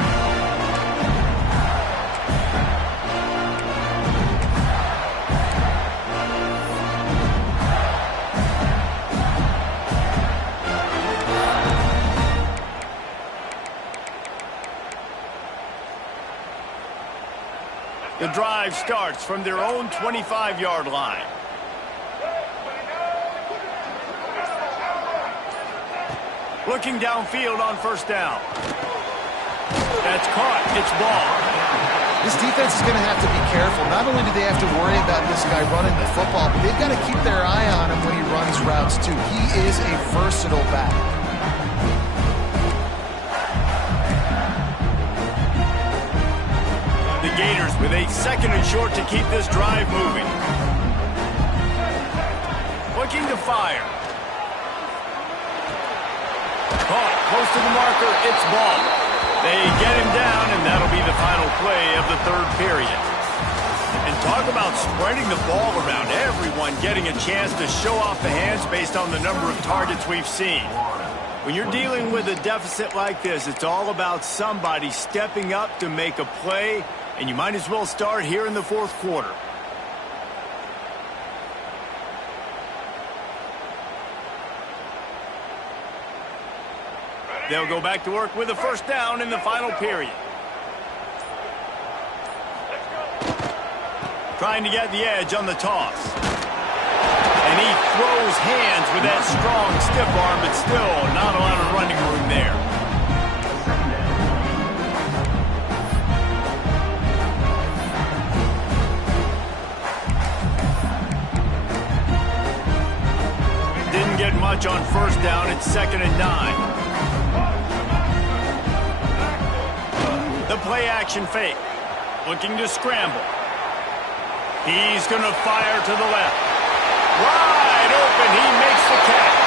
The drive starts from their own 25-yard line. Looking downfield on first down. That's caught. It's ball. This defense is going to have to be careful. Not only do they have to worry about this guy running the football, but they've got to keep their eye on him when he runs routes too. He is a versatile back. The Gators with a 2nd and short to keep this drive moving. Looking to fire. Caught close to the marker. It's ball. They get him down, and that'll be the final play of the 3rd period. And talk about spreading the ball around. Everyone getting a chance to show off the hands based on the number of targets we've seen. When you're dealing with a deficit like this, it's all about somebody stepping up to make a play, and you might as well start here in the 4th quarter. They'll go back to work with a first down in the final period. Trying to get the edge on the toss. And he throws hands with that strong, stiff arm, but still not a lot of running room there. Didn't get much on first down. It's 2nd and 9. The play-action fake. Looking to scramble. He's going to fire to the left. Wide open. He makes the catch.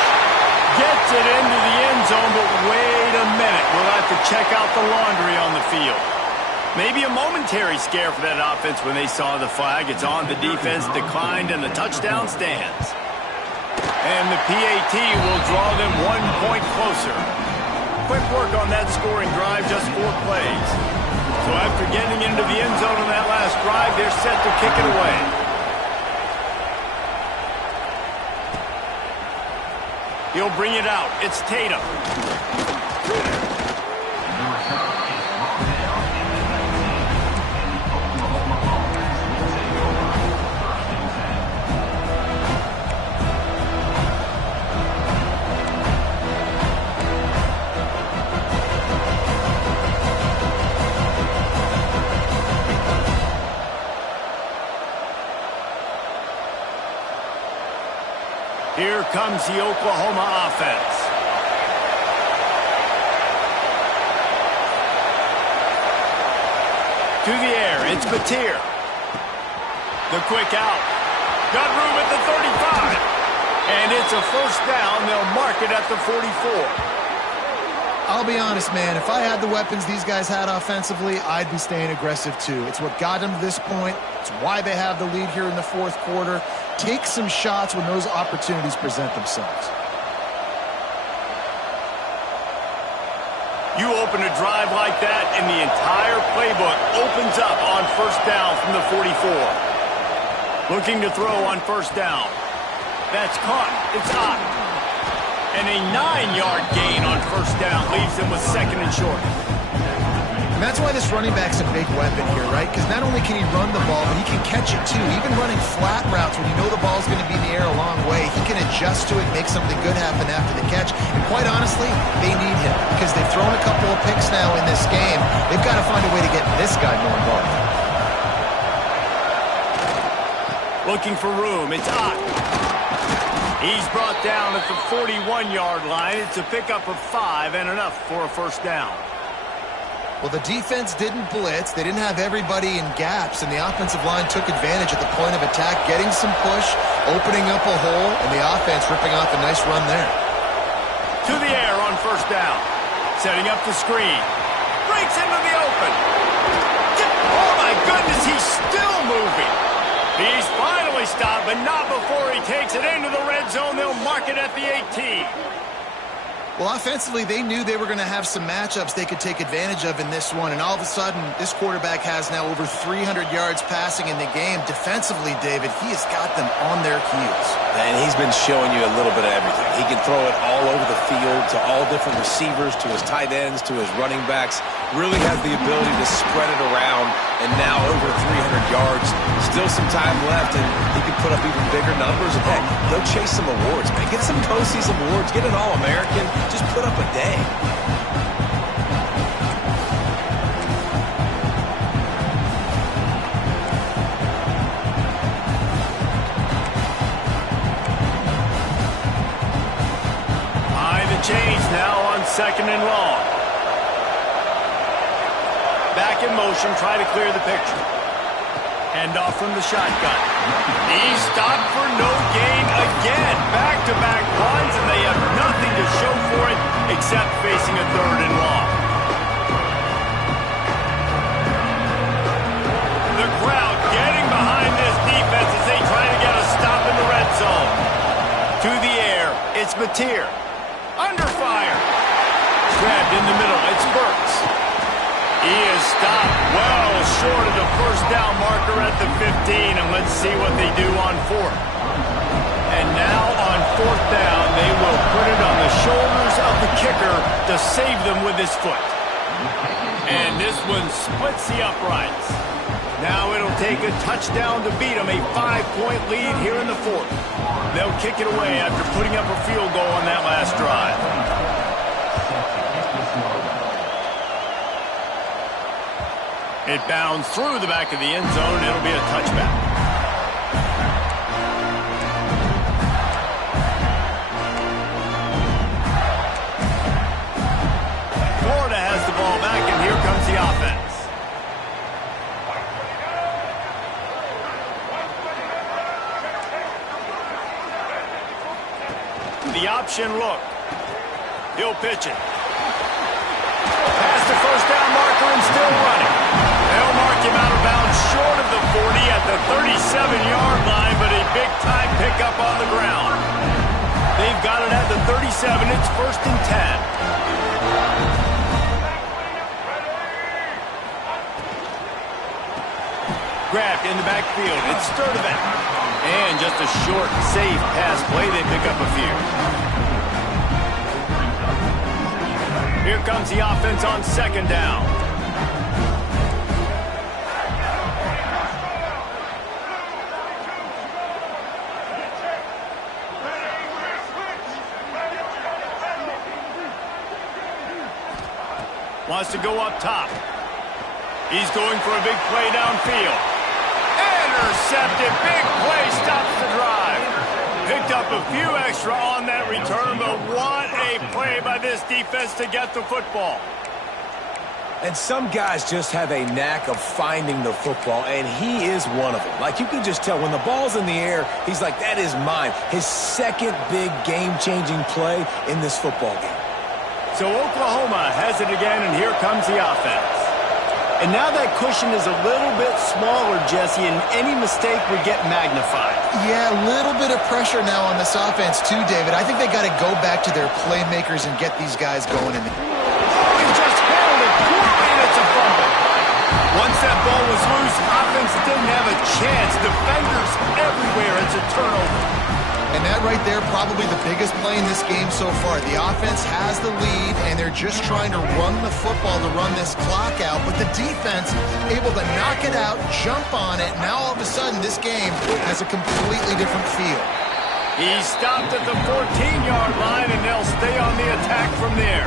Gets it into the end zone, but wait a minute. We'll have to check out the laundry on the field. Maybe a momentary scare for that offense when they saw the flag. It's on. The defense declined, and the touchdown stands. And the PAT will draw them 1 point closer. Quick work on that scoring drive, just 4 plays. So after getting into the end zone on that last drive, they're set to kick it away. He'll bring it out. It's Tatum. Here comes the Oklahoma offense. To the air, it's Batir. The quick out. Got room at the 35. And it's a first down. They'll mark it at the 44. I'll be honest, man, if I had the weapons these guys had offensively, I'd be staying aggressive too. It's what got them to this point. It's why they have the lead here in the 4th quarter. Take some shots when those opportunities present themselves. You open a drive like that, and the entire playbook opens up on first down from the 44. Looking to throw on first down. That's caught. It's hot. And a 9-yard gain on first down leaves them with 2nd and short. And that's why this running back's a big weapon here, right? Because not only can he run the ball, but he can catch it too. Even running flat routes when you know the ball's going to be in the air a long way, he can adjust to it, make something good happen after the catch. And quite honestly, they need him because they've thrown a couple of picks now in this game. They've got to find a way to get this guy more involved. Looking for room. It's Ott. He's brought down at the 41-yard line. It's a pickup of 5 and enough for a first down. Well, the defense didn't blitz. They didn't have everybody in gaps, and the offensive line took advantage at the point of attack, getting some push, opening up a hole, and the offense ripping off a nice run there. To the air on first down. Setting up the screen. Breaks into the open. Oh, my goodness, he's still moving. He's finally stopped, but not before he takes it into the red zone. They'll mark it at the 18. Well, offensively, they knew they were going to have some matchups they could take advantage of in this one, and all of a sudden, this quarterback has now over 300 yards passing in the game. Defensively, David, he has got them on their heels. And he's been showing you a little bit of everything. He can throw it all over the field to all different receivers, to his tight ends, to his running backs. Really has the ability to spread it around, and now over 300 yards. Still some time left, and he can put up even bigger numbers. And heck, go chase some awards, man. Get some postseason awards. Get an All-American. Just put up a day. Behind the chains now on second and long. Back in motion, try to clear the picture. Hand off from the shotgun. He's stopped for no gain again. Back-to-back runs, and they have nothing to show for it except facing a third and long. The crowd getting behind this defense as they try to get a stop in the red zone. To the air, it's Mateer. Under fire. Trapped in the middle, it's Burks. He is stopped well short of the first down marker at the 15, and let's see what they do on fourth. And now on fourth down, they will put it on the shoulders of the kicker to save them with his foot. And this one splits the uprights. Now it'll take a touchdown to beat them, a 5-point lead here in the fourth. They'll kick it away after putting up a field goal on that last drive. It bounds through the back of the end zone. It'll be a touchback. Florida has the ball back, and here comes the offense. The option look. He'll pitch it. Past the first down marker and still running. They'll mark him out of bounds short of the 40 at the 37-yard line, but a big-time pickup on the ground. They've got it at the 37. It's first and 10. Grabbed in the backfield. It's Sturdivant. And just a short, safe pass play. They pick up a few. Here comes the offense on second down. Wants to go up top. He's going for a big play downfield. Intercepted. Big play stops the drive. Picked up a few extra on that return, but what a play by this defense to get the football. And some guys just have a knack of finding the football, and he is one of them. Like, you can just tell when the ball's in the air, he's like, that is mine. His second big game-changing play in this football game. So Oklahoma has it again, and here comes the offense. And now that cushion is a little bit smaller, Jesse, and any mistake would get magnified. Yeah, a little bit of pressure now on this offense too, David. I think they got to go back to their playmakers and get these guys going in the... Oh, he just handled it poorly, and it's a fumble. Once that ball was loose, offense didn't have a chance. Defenders everywhere. It's a turnover. And that right there, probably the biggest play in this game so far. The offense has the lead, and they're just trying to run the football to run this clock out. But the defense able to knock it out, jump on it. Now all of a sudden, this game has a completely different feel. He stopped at the 14-yard line, and they'll stay on the attack from there.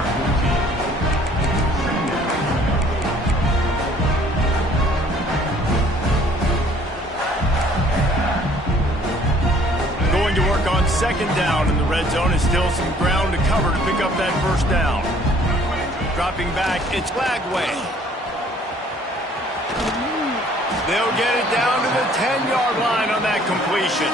down in the red zone and still some ground to cover to pick up that first down. Dropping back, it's Lagway. They'll get it down to the 10-yard line on that completion.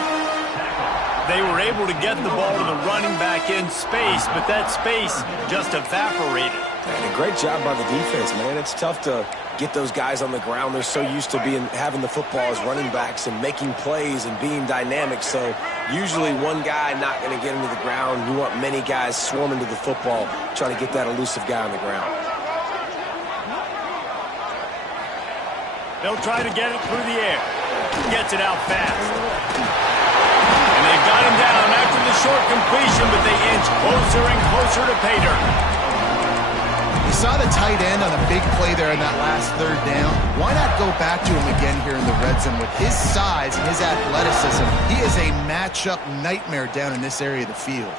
They were able to get the ball to the running back in space, but that space just evaporated. And a great job by the defense, man. It's tough to get those guys on the ground. They're so used to having the football as running backs and making plays and being dynamic. So usually one guy not going to get into the ground. You want many guys swarming to the football, trying to get that elusive guy on the ground. They'll try to get it through the air. Gets it out fast. And they've got him down after the short completion, but they inch closer and closer to pay dirt. You saw the tight end on a big play there in that last third down. Why not go back to him again here in the red zone? With his size and his athleticism, he is a matchup nightmare down in this area of the field.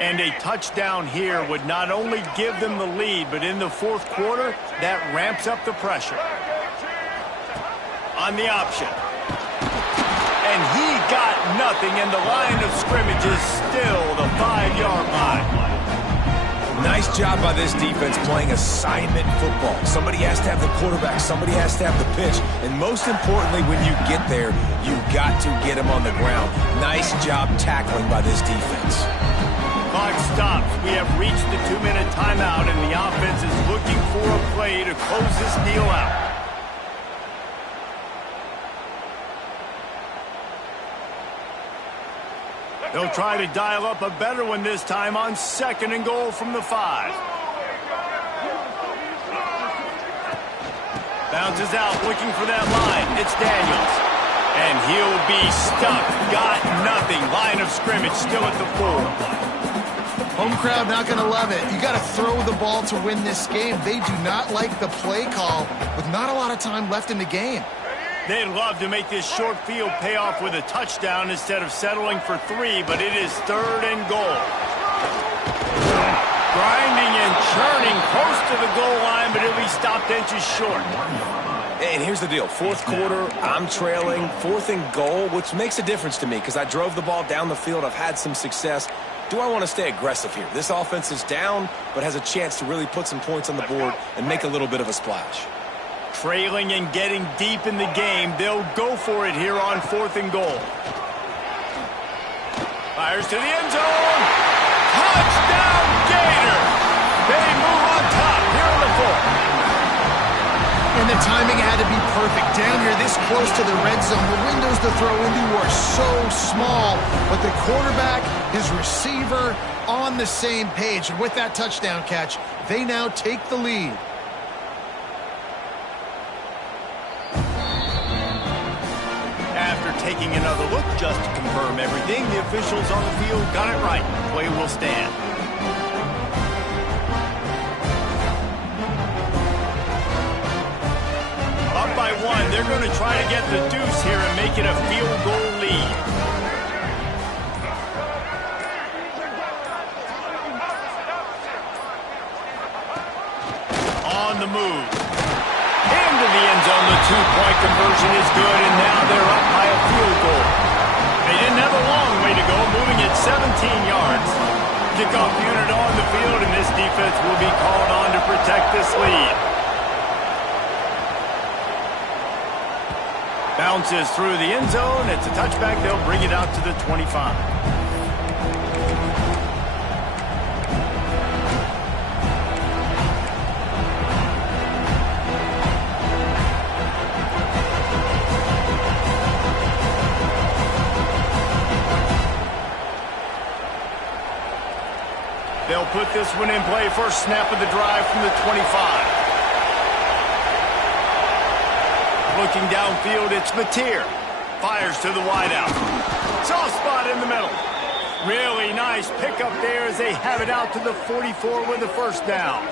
And a touchdown here would not only give them the lead, but in the fourth quarter, that ramps up the pressure. On the option. And he got nothing, and the line of scrimmage is still the 5-yard line. Nice job by this defense playing assignment football. Somebody has to have the quarterback, somebody has to have the pitch, and most importantly, when you get there, you got to get him on the ground. Nice job tackling by this defense. Clock stops. We have reached the 2-minute timeout, and the offense is looking for a play to close this deal out. They'll try to dial up a better one this time on 2nd and goal from the 5. Bounces out, looking for that line. It's Daniels. And he'll be stuck. Got nothing. Line of scrimmage still at the 4. Home crowd not going to love it. You got to throw the ball to win this game. They do not like the play call with not a lot of time left in the game. They'd love to make this short field pay off with a touchdown instead of settling for 3, but it is 3rd and goal. Grinding and churning close to the goal line, but it'll be stopped inches short. And here's the deal. Fourth quarter, I'm trailing. 4th and goal, which makes a difference to me because I drove the ball down the field. I've had some success. Do I want to stay aggressive here? This offense is down, but has a chance to really put some points on the board and make a little bit of a splash. Trailing and getting deep in the game, they'll go for it here on 4th and goal. Fires to the end zone. Touchdown, Gator! They move on top here in the 4th. And the timing had to be perfect. Down here this close to the red zone, the windows to throw into are so small, but the quarterback, his receiver, on the same page. And with that touchdown catch, they now take the lead. After taking another look just to confirm everything, the officials on the field got it right. Play will stand. Up by 1, they're going to try to get the deuce here and make it a field goal lead. On the move. Into the end zone, the 2-point conversion is good, and now they're up by a field goal. They didn't have a long way to go, moving at 17 yards. Kickoff unit on the field, and this defense will be called on to protect this lead. Bounces through the end zone. It's a touchback. They'll bring it out to the 25. They'll put this one in play. First snap of the drive from the 25. Looking downfield, it's Mateer. Fires to the wideout. Soft spot in the middle. Really nice pickup there as they have it out to the 44 with the first down.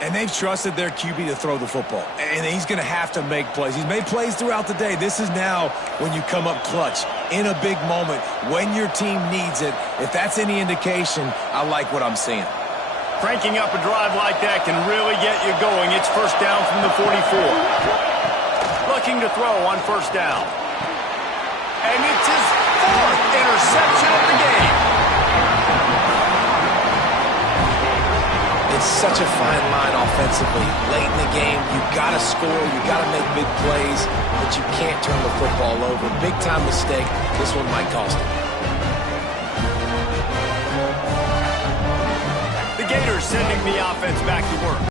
And they've trusted their QB to throw the football. And he's going to have to make plays. He's made plays throughout the day. This is now when you come up clutch in a big moment when your team needs it. If that's any indication, I like what I'm seeing. Cranking up a drive like that can really get you going. It's first down from the 44. looking to throw on first down. And it's his 4th interception of the game. It's such a fine line offensively. Late in the game, you got to score, you got to make big plays, but you can't turn the football over. Big-time mistake. This one might cost him. The Gators sending the offense back to work.